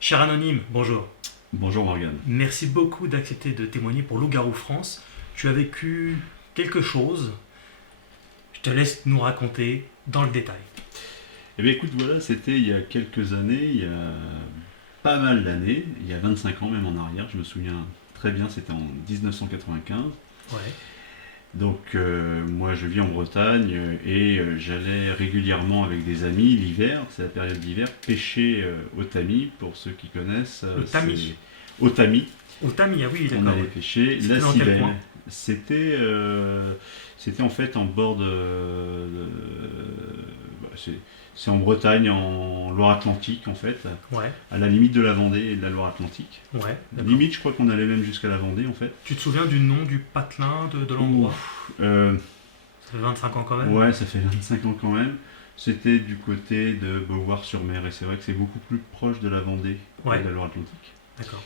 Cher anonyme, bonjour. Bonjour Morgane. Merci beaucoup d'accepter de témoigner pour Loup-Garou France. Tu as vécu quelque chose. Je te laisse nous raconter dans le détail. Eh bien écoute, voilà, c'était il y a quelques années, il y a pas mal d'années, il y a 25 ans même en arrière, je me souviens très bien, c'était en 1995. Ouais. Donc moi je vis en Bretagne et j'allais régulièrement avec des amis l'hiver, c'est la période d'hiver, pêcher au tamis, pour ceux qui connaissent, Au c'est tamis. au tamis, Au tamis, ah oui, on d'accord. allait Ouais. pêcher la C'était dans quel civelle. coin? C'était en fait en bord bah, c'est en Bretagne, en Loire-Atlantique en fait, Ouais, à la limite de la Vendée et de la Loire-Atlantique. ouais, d'accord. Limite, je crois qu'on allait même jusqu'à la Vendée en fait. Tu te souviens du nom du patelin de l'endroit? Ouf, euh, Ça fait 25 ans quand même. ouais, ça fait 25 ans quand même. C'était du côté de Beauvoir-sur-Mer et c'est vrai que c'est beaucoup plus proche de la Vendée et Ouais, de la Loire-Atlantique. d'accord.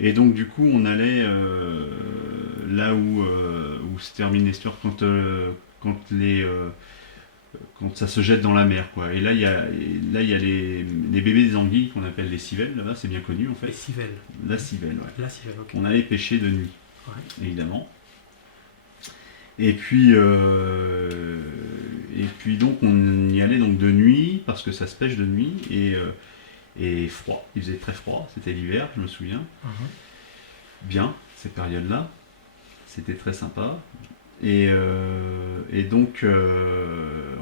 Et donc du coup, on allait là où se termine l'histoire quand quand ça se jette dans la mer, quoi. Et là, il y a les bébés des anguilles qu'on appelle les civelles, là-bas, c'est bien connu en Les fait. civelles. La civelle, ouais. La civelle, ok. On allait pêcher de nuit, Ouais. évidemment. Et puis donc on y allait donc de nuit parce que ça se pêche de nuit et froid. Il faisait très froid, c'était l'hiver, je me souviens. Mhm. Bien, ces périodes-là, c'était très sympa. Et donc,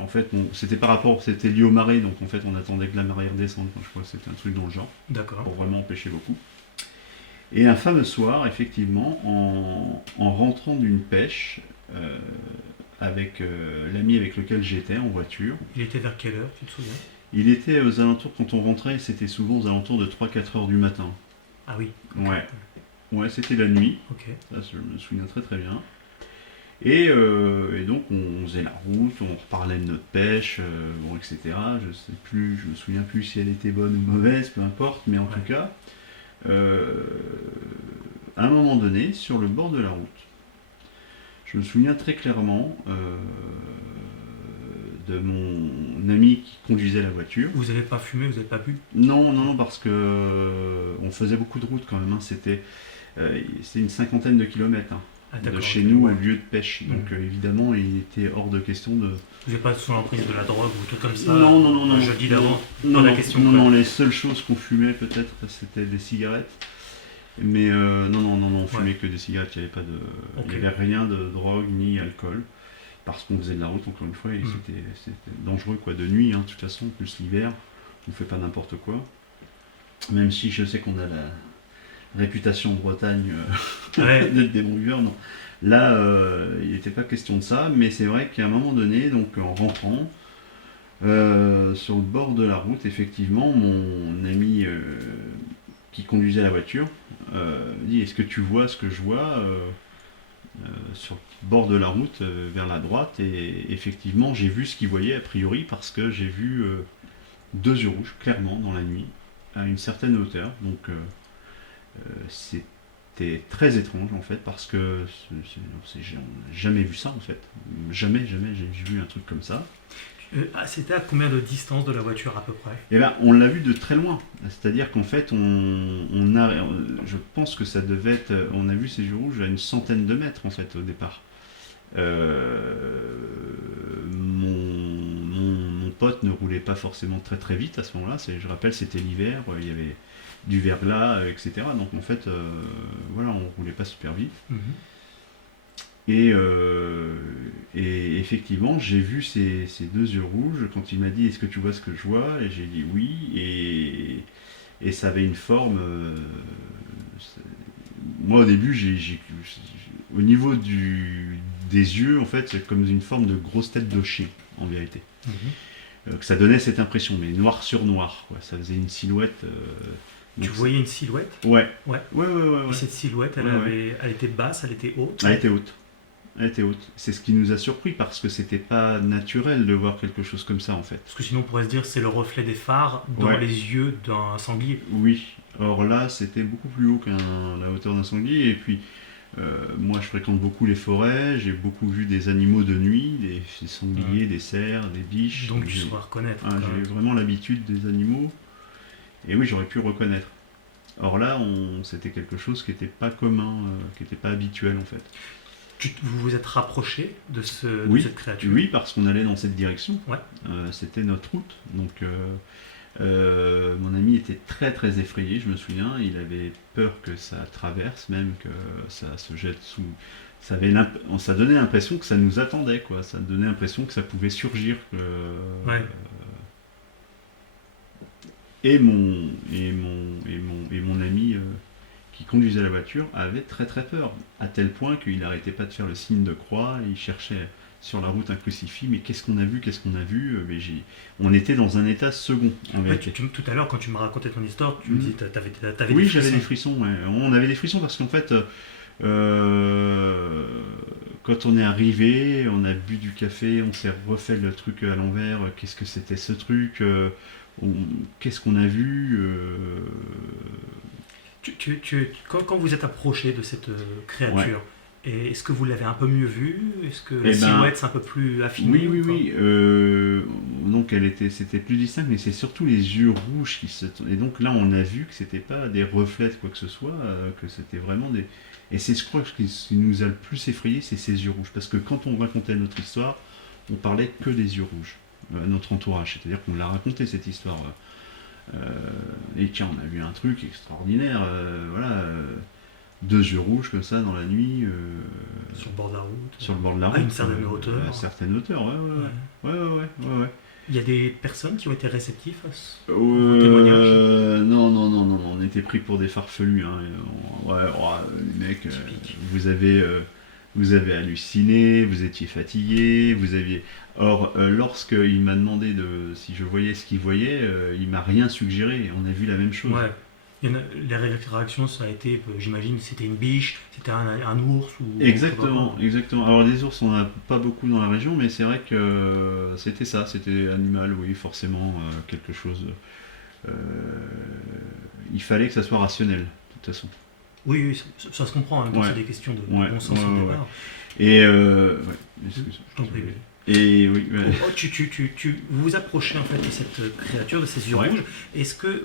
en fait, c'était lié aux marées, donc en fait, on attendait que la marée redescende. Je crois que c'était un truc dans le genre, D'accord. pour vraiment pêcher beaucoup. Et un fameux soir, effectivement, en rentrant d'une pêche avec l'ami avec lequel j'étais en voiture, Il était vers quelle heure, tu te souviens? il était aux alentours, quand on rentrait, c'était souvent aux alentours de 3-4 heures du matin. Ah oui. Ok. Ouais, ouais, c'était la nuit, Ok. ça je me souviens très très bien. Et donc on faisait la route, on reparlait de notre pêche, bon, etc. Je sais plus, je me souviens plus si elle était bonne ou mauvaise, peu importe, mais en tout Ouais. cas, euh, à un moment donné, sur le bord de la route, je me souviens très clairement de mon ami qui conduisait la voiture. Vous n'avez pas fumé, vous n'avez pas bu? Non, non, non, parce que on faisait beaucoup de route quand même, hein. C'était une cinquantaine de kilomètres, hein, Ah de d'accord, chez ok. nous au Ouais. lieu de pêche. Donc Mhm. évidemment, il était hors de question de. Vous n'êtes pas sous l'emprise de la drogue ou tout comme ça Non, non, non, non. jeudi Non, d'avant? Pas non, la non, question non, quoi. non, les seules choses qu'on fumait peut-être c'était des cigarettes. Mais non, non, non, non, on Ouais. fumait que des cigarettes, il n'y avait pas de. Ok. Il n'y avait rien de drogue ni alcool. Parce qu'on faisait de la route, encore une fois, et Mhm. c'était dangereux quoi, de nuit, hein, de toute façon, plus l'hiver, on ne fait pas n'importe quoi. Même si je sais qu'on a la réputation en Bretagne Ouais. d'être des bons buveurs, non. Là, il n'était pas question de ça, mais c'est vrai qu'à un moment donné, donc en rentrant, sur le bord de la route, effectivement, mon ami qui conduisait la voiture dit: Est-ce que tu vois ce que je vois sur le bord de la route vers la droite? Et effectivement, j'ai vu ce qu'il voyait a priori parce que j'ai vu deux yeux rouges clairement dans la nuit à une certaine hauteur. Donc c'était très étrange en fait parce que j'ai jamais vu ça en fait. Jamais, jamais j'ai vu un truc comme ça. C'était à combien de distance de la voiture à peu près? Et ben, on l'a vu de très loin. C'est-à-dire qu'en fait, je pense que ça devait être, on a vu ces yeux rouges à une centaine de mètres en fait au départ. Euh, mon pote ne roulait pas forcément très très vite à ce moment-là. Je rappelle, c'était l'hiver, il y avait du verglas, etc. Donc en fait, voilà, on roulait pas super vite. Mhm. Et, effectivement, j'ai vu ces deux yeux rouges quand il m'a dit: Est-ce que tu vois ce que je vois? Et j'ai dit oui. Et ça avait une forme. Moi, au début, au niveau des yeux, en fait, c'est comme une forme de grosse tête de chien, en vérité. Mhm. Que ça donnait cette impression, mais noir sur noir, quoi. Ça faisait une silhouette. Tu Donc voyais une silhouette? ouais. Ouais. Ouais, ouais, ouais, Et ouais. cette silhouette, Ouais, ouais. elle était basse, elle était haute? Elle était haute. Elle était haute. C'est ce qui nous a surpris parce que c'était pas naturel de voir quelque chose comme ça en fait. Parce que sinon on pourrait se dire c'est le reflet des phares dans Ouais, les yeux d'un sanglier. oui. Or là, c'était beaucoup plus haut qu'à la hauteur d'un sanglier. Et puis, moi, je fréquente beaucoup les forêts. J'ai beaucoup vu des animaux de nuit, des sangliers, des cerfs, des biches. Donc tu sauras reconnaître quand J'ai même. vraiment l'habitude des animaux. Et oui, j'aurais pu reconnaître. Or là, c'était quelque chose qui n'était pas commun, qui n'était pas habituel en fait. Vous vous êtes rapproché de Oui, cette créature? oui, parce qu'on allait dans cette direction. Ouais. C'était notre route. Donc, mon ami était très très effrayé, je me souviens. Il avait peur que ça traverse, même que ça se jette sous. Ça donnait l'impression que ça nous attendait, quoi. Ça donnait l'impression que ça pouvait surgir. Ouais. Et mon ami qui conduisait la voiture avait très très peur, à tel point qu'il n'arrêtait pas de faire le signe de croix, il cherchait sur la route un crucifix, mais qu'est-ce qu'on a vu, mais on était dans un état second. Tout à l'heure, quand tu m'as raconté ton histoire, tu me dis t'avais oui, des j'avais frissons. des frissons. Ouais. On avait des frissons parce qu'en fait, quand on est arrivé, on a bu du café, on s'est refait le truc à l'envers. Qu'est-ce que c'était ce truc Qu'est-ce qu'on a vu Quand vous êtes approché de cette créature, est-ce que vous l'avez un peu mieux vue? Est-ce que la Eh ben, silhouette s'est un peu plus affinée? oui. Donc c'était plus distinct, mais c'est surtout les yeux rouges qui se. Et donc là, on a vu que c'était pas des reflets de quoi que ce soit, que c'était vraiment des. Et c'est, je crois, ce qui nous a le plus effrayé, c'est ces yeux rouges, parce que quand on racontait notre histoire, on parlait que des yeux rouges, notre entourage. C'est-à-dire qu'on l'a raconté cette histoire. Et tiens, on a vu un truc extraordinaire, voilà. Deux yeux rouges comme ça dans la nuit. Sur le bord de la route? Sur le bord de la route. À une certaine hauteur? À une certaine hauteur, ouais. Il y a des personnes qui ont été réceptives à ce témoignage? Non, on était pris pour des farfelus. Hein. Les mecs, vous avez halluciné, vous étiez fatigué, vous aviez. Or, lorsqu'il m'a demandé si je voyais ce qu'il voyait, il m'a rien suggéré. On a vu la même chose. Ouais. Les réactions, ça a été, j'imagine, c'était une biche, c'était un ours ou... Exactement. Alors les ours, on n'a pas beaucoup dans la région, mais c'est vrai que c'était ça, c'était animal, oui, forcément, quelque chose. Il fallait que ça soit rationnel, de toute façon. Oui, ça se comprend, hein, c'est des questions de bon sens au départ. Et je t'en prie. Et oui. Vous vous approchez en fait de cette créature, de ces yeux rouges. Est-ce que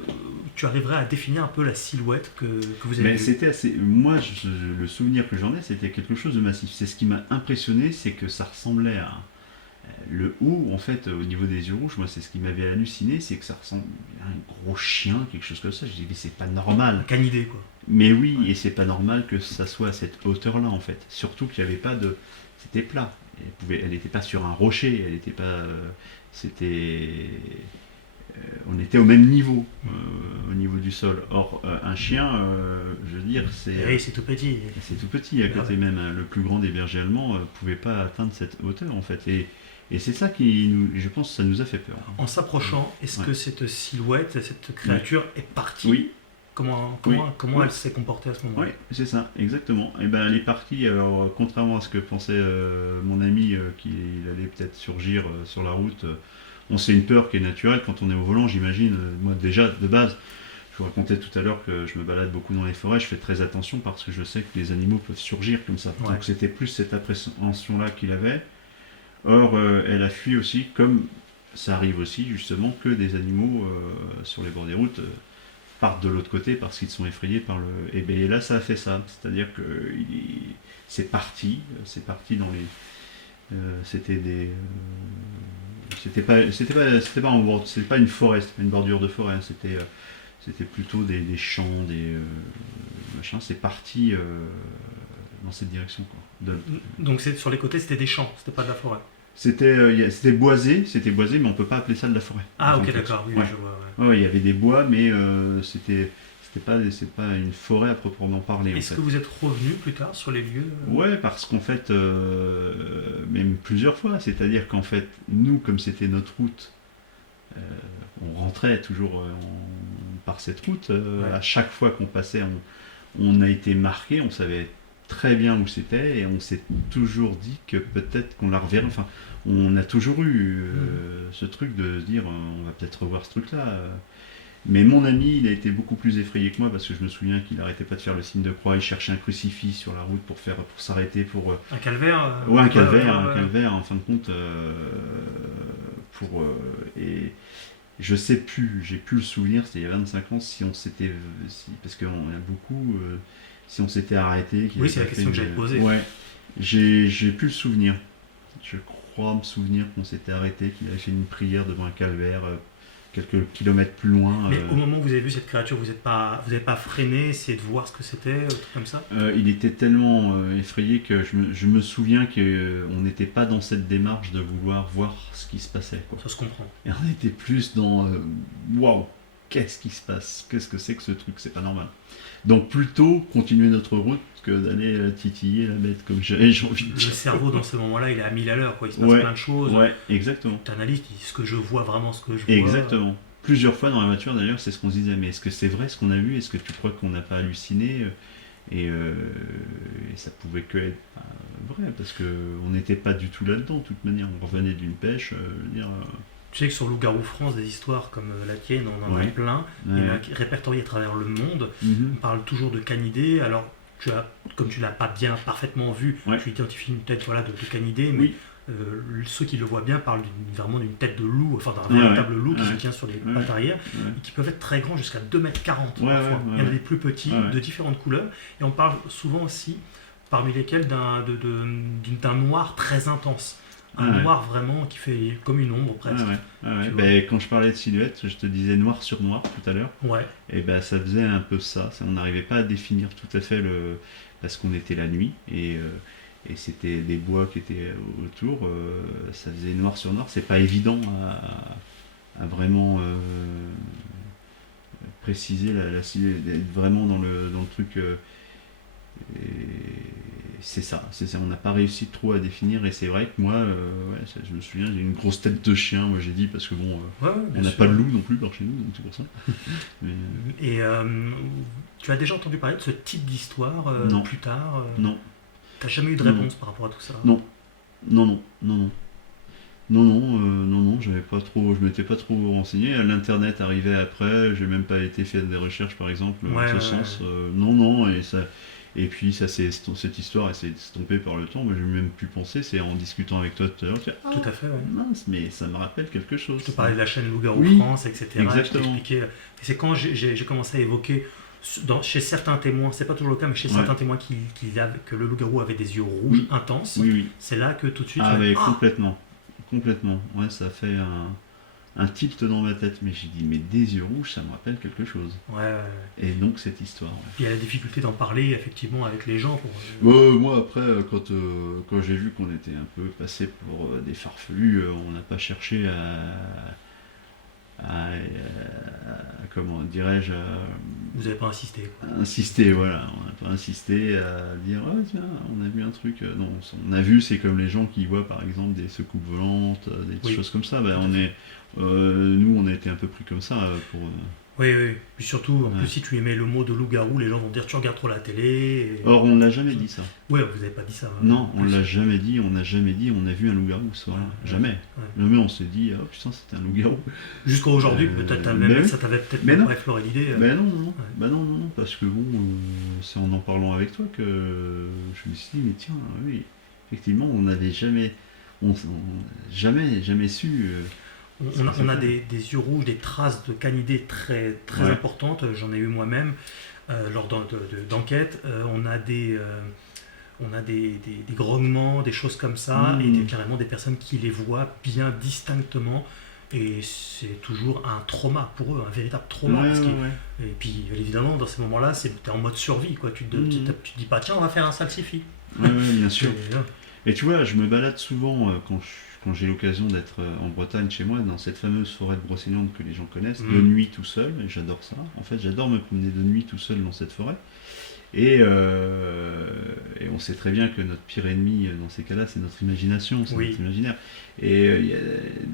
tu arriverais à définir un peu la silhouette que vous avez vue? C'était assez. Moi, le souvenir que j'en ai, c'était quelque chose de massif. C'est ce qui m'a impressionné, c'est que ça ressemblait à le haut, en fait, au niveau des yeux rouges. Moi, c'est ce qui m'avait halluciné, c'est que ça ressemble à un gros chien, quelque chose comme ça. Je dis, mais c'est pas normal. Un canidé, quoi. Mais oui, et c'est pas normal que ça soit à cette hauteur-là, en fait. Surtout qu'il n'y avait pas de. C'était plat. Elle n'était pas sur un rocher, elle n'était pas. On était au même niveau, au niveau du sol. Or, un chien, je veux dire, c'est tout petit. C'est tout petit, à côté même. Hein, le plus grand des bergers allemands ne pouvait pas atteindre cette hauteur, en fait. Et c'est ça je pense, ça nous a fait peur. En s'approchant, est-ce que cette silhouette, cette créature est partie? Oui. Comment elle s'est comportée à ce moment-là? Oui, c'est ça, exactement. Et ben, elle est partie, alors, contrairement à ce que pensait mon ami, qu'il allait peut-être surgir sur la route, c'est une peur qui est naturelle quand on est au volant, j'imagine. Moi, déjà, de base, je vous racontais tout à l'heure que je me balade beaucoup dans les forêts, je fais très attention parce que je sais que les animaux peuvent surgir comme ça. Ouais. Donc c'était plus cette appréhension-là qu'il avait. Or, elle a fui aussi, comme ça arrive aussi, justement, que des animaux sur les bords des routes partent de l'autre côté parce qu'ils sont effrayés par le. Et bien là, ça a fait ça. C'est-à-dire que c'est parti dans les. C'était des. C'était pas une forêt, c'était pas une bordure de forêt. C'était plutôt des champs, des machins. C'est parti dans cette direction, quoi. Donc sur les côtés, c'était des champs, c'était pas de la forêt. C'était boisé, mais on peut pas appeler ça de la forêt. Ah ok, d'accord, oui, je vois. Ouais, il y avait des bois, mais c'est pas une forêt à proprement parler. Est-ce que vous êtes revenu plus tard sur les lieux? Ouais, parce qu'en fait, même plusieurs fois, c'est-à-dire qu'en fait, nous, comme c'était notre route, on rentrait toujours par cette route. À chaque fois qu'on passait, on a été marqué, on savait très bien où c'était et on s'est toujours dit que peut-être qu'on la reverrait. Enfin, on a toujours eu ce truc de se dire on va peut-être revoir ce truc-là. Mais mon ami, il a été beaucoup plus effrayé que moi parce que je me souviens qu'il n'arrêtait pas de faire le signe de croix. Il cherchait un crucifix sur la route pour s'arrêter pour. Un calvaire. Ouais, un calvaire en fin de compte. Je sais plus, j'ai plus le souvenir, c'était il y a 25 ans, si on s'était. Parce qu'il y a beaucoup. Si on s'était arrêté. Oui, c'est la question que j'allais te poser. Ouais, j'ai plus le souvenir. Je crois me souvenir qu'on s'était arrêté, qu'il avait fait une prière devant un calvaire quelques kilomètres plus loin. Mais au moment où vous avez vu cette créature, vous n'avez pas freiné, essayé de voir ce que c'était, un truc comme ça? Il était tellement effrayé que je me souviens qu'on n'était pas dans cette démarche de vouloir voir ce qui se passait, quoi. Ça se comprend. Et on était plus dans waouh, qu'est-ce qui se passe? Qu'est-ce que c'est que ce truc? C'est pas normal. Donc plutôt continuer notre route que d'aller titiller la bête, comme j'ai envie de Le dire. cerveau, dans ces moments-là, il est à 1000 à l'heure, quoi. Il se passe Ouais, plein de choses. ouais, exactement. Tu analyses, tu dis, est-ce que je vois vraiment ce que je vois? Exactement. Plusieurs fois dans la voiture d'ailleurs, c'est ce qu'on se disait, mais est-ce que c'est vrai ce qu'on a vu? Est-ce que tu crois qu'on n'a pas halluciné? Et ça pouvait que être vrai, parce qu'on n'était pas du tout là-dedans, de toute manière. On revenait d'une pêche, Tu sais que sur Loup-Garou France, des histoires comme la tienne, on en a Ouais. plein. Il y en a répertoriées à travers le monde. On parle toujours de canidés. Alors, comme tu l'as pas bien parfaitement vu, Ouais. tu identifies une tête voilà, de canidé, mais Oui. ceux qui le voient bien parlent vraiment d'une tête de loup, enfin d'un Ouais, véritable loup qui ouais. se tient sur les Ouais. pattes arrière, Ouais. et qui peuvent être très grands, jusqu'à 2,40 m Ouais, parfois. ouais, Il y en a ouais. des plus petits, Ouais. de différentes couleurs. Et on parle souvent aussi, parmi lesquels, d'un noir très intense. Un Ouais. noir vraiment qui fait comme une ombre presque. Ouais. Tu Ben, quand je parlais de silhouette, je te disais noir sur noir tout à l'heure. Ouais. Et ben ça faisait un peu ça. On n'arrivait pas à définir tout à fait parce qu'on était la nuit et c'était des bois qui étaient autour. Ça faisait noir sur noir. C'est pas évident à vraiment préciser la silhouette, d'être vraiment dans le truc. Et c'est ça. On n'a pas réussi trop à définir. Et c'est vrai que moi, je me souviens, j'ai une grosse tête de chien. Moi j'ai dit parce que bon, Ouais, on bien n'a sûr. pas de loup non plus par chez nous, donc c'est pour ça. Mais, Et tu as déjà entendu parler de ce type d'histoire Non. plus tard? non. T'as jamais eu de Non. réponse par rapport à tout ça? Non. Non, j'avais pas trop, je m'étais pas trop renseigné. L'internet arrivait après, j'ai même pas été faire des recherches par exemple Ouais, en ce ouais, sens. Non, et puis cette histoire elle s'est estompée par le temps. Moi j'ai même pu penser, c'est en discutant avec toi tout à l'heure, tu fais, ah Tout à fait, ouais. mince, mais ça me rappelle quelque chose. Je te parlais de la chaîne Loup-Garou Oui, France, etc. exactement. Je t'expliquais. Et c'est quand j'ai commencé à évoquer, chez certains témoins, c'est pas toujours le cas, mais chez Ouais. certains témoins que le loup-garou avait des yeux rouges intenses, Oui. c'est là que tout de suite, Ah, tu mais fais, complètement. Ouais, ça fait un tilt dans ma tête. Mais j'ai dit, mais des yeux rouges, ça me rappelle quelque chose. ouais. Et donc cette histoire. Ouais. Il y a la difficulté d'en parler effectivement avec les gens. Moi après, quand j'ai vu qu'on était un peu passé pour des farfelus, on n'a pas cherché comment dirais-je, Vous n'avez pas insisté, quoi. à insister, voilà. On n'a pas insisté à dire, ah tiens, on a vu un truc. Non, on a vu, c'est comme les gens qui voient par exemple des secoupes volantes, des Oui. choses comme ça. Ben, Tout à fait. nous, on a été un peu pris comme ça pour. Oui. Puis surtout, en Ouais. plus, si tu aimais le mot de loup-garou, les gens vont dire tu regardes trop la télé. Or, on ne l'a jamais dit ça. Ouais, vous n'avez pas dit ça. hein, Non, en on plus. l'a jamais dit. On n'a jamais dit. On a vu un loup-garou ce soir. Ouais. Jamais. Ouais. Jamais on s'est dit, oh putain, c'était un loup-garou. Jusqu'à aujourd'hui, peut-être ben oui. ça t'avait peut-être Mais pas non. effleuré l'idée. Ben non. Ouais. Bah non, parce que bon, c'est en parlant avec toi que je me suis dit, mais tiens, oui, effectivement, on n'avait jamais, jamais su. On a des yeux rouges, des traces de canidés très, très Ouais. importantes. J'en ai eu moi-même lors d'enquêtes. On a des grognements, des choses comme ça, Mmh. et carrément des personnes qui les voient bien distinctement. Et c'est toujours un trauma pour eux, un véritable trauma. Ouais, parce que- ouais. Et puis évidemment, dans ces moments-là, t'es en mode survie. Quoi. Tu te dis pas, tiens, on va faire un salsifis. Ouais, bien sûr. Et, Et tu vois, je me balade souvent quand j'ai l'occasion d'être en Bretagne chez moi, dans cette fameuse forêt de Brocéliande que les gens connaissent, de nuit tout seul, et j'adore ça. En fait, j'adore me promener de nuit tout seul dans cette forêt. Et on sait très bien que notre pire ennemi dans ces cas-là, c'est notre imagination, c'est Oui. notre imaginaire. Et il y a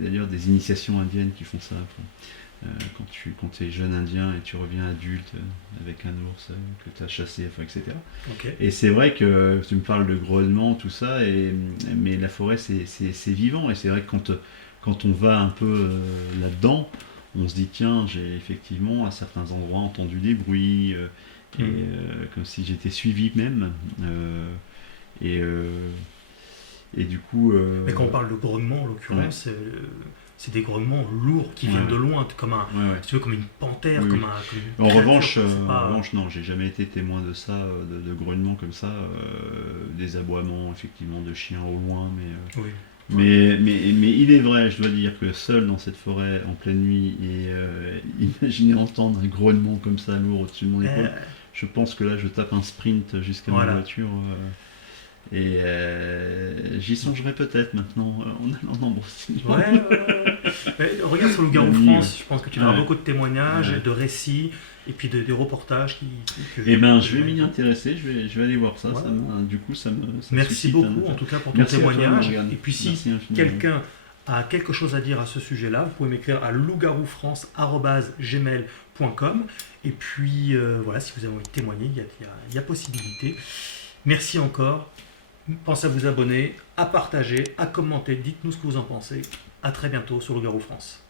d'ailleurs des initiations indiennes qui font ça. Quand tu es jeune indien et tu reviens adulte avec un ours que tu as chassé, enfin, etc. ok. Et c'est vrai que tu me parles de grognement, tout ça, mais la forêt c'est vivant. Et c'est vrai que quand on va un peu là-dedans, on se dit tiens, j'ai effectivement à certains endroits entendu des bruits, comme si j'étais suivi même. Et du coup. Mais quand on parle de grognement, en l'occurrence, c'est des grognements lourds qui viennent Ouais. de loin, comme Ouais, ouais. si tu veux, comme une panthère, Oui, comme oui. comme une En créature, revanche, c'est pas- non, j'ai jamais été témoin de ça, de grognements comme ça, des aboiements effectivement de chiens au loin, Oui. mais il est vrai, je dois dire que seul dans cette forêt en pleine nuit et imaginer entendre un grognement comme ça lourd au-dessus de mon épaule, Euh, je pense que là je tape un sprint jusqu'à ma Voilà. voiture et j'y songerai peut-être maintenant en allant en Bretagne. Ouais. Mais regarde sur Loup-garou La nuit, France, je pense que tu verras Ouais. beaucoup de témoignages, Ouais. de récits, et puis de reportages que Eh ben, je vais m'y intéresser, je vais aller voir ça. Ouais. Du coup, ça Merci suscite beaucoup un en intérêt. tout cas pour ton Merci à toi, témoignage. Morgane. Et puis si Merci infiniment. quelqu'un a quelque chose à dire à ce sujet-là, vous pouvez m'écrire à lougaroufrance@gmail.com. Et puis voilà, si vous avez envie de témoigner, il y a possibilité. Merci encore. Pensez à vous abonner, à partager, à commenter. Dites-nous ce que vous en pensez. À très bientôt sur Loup-garou France.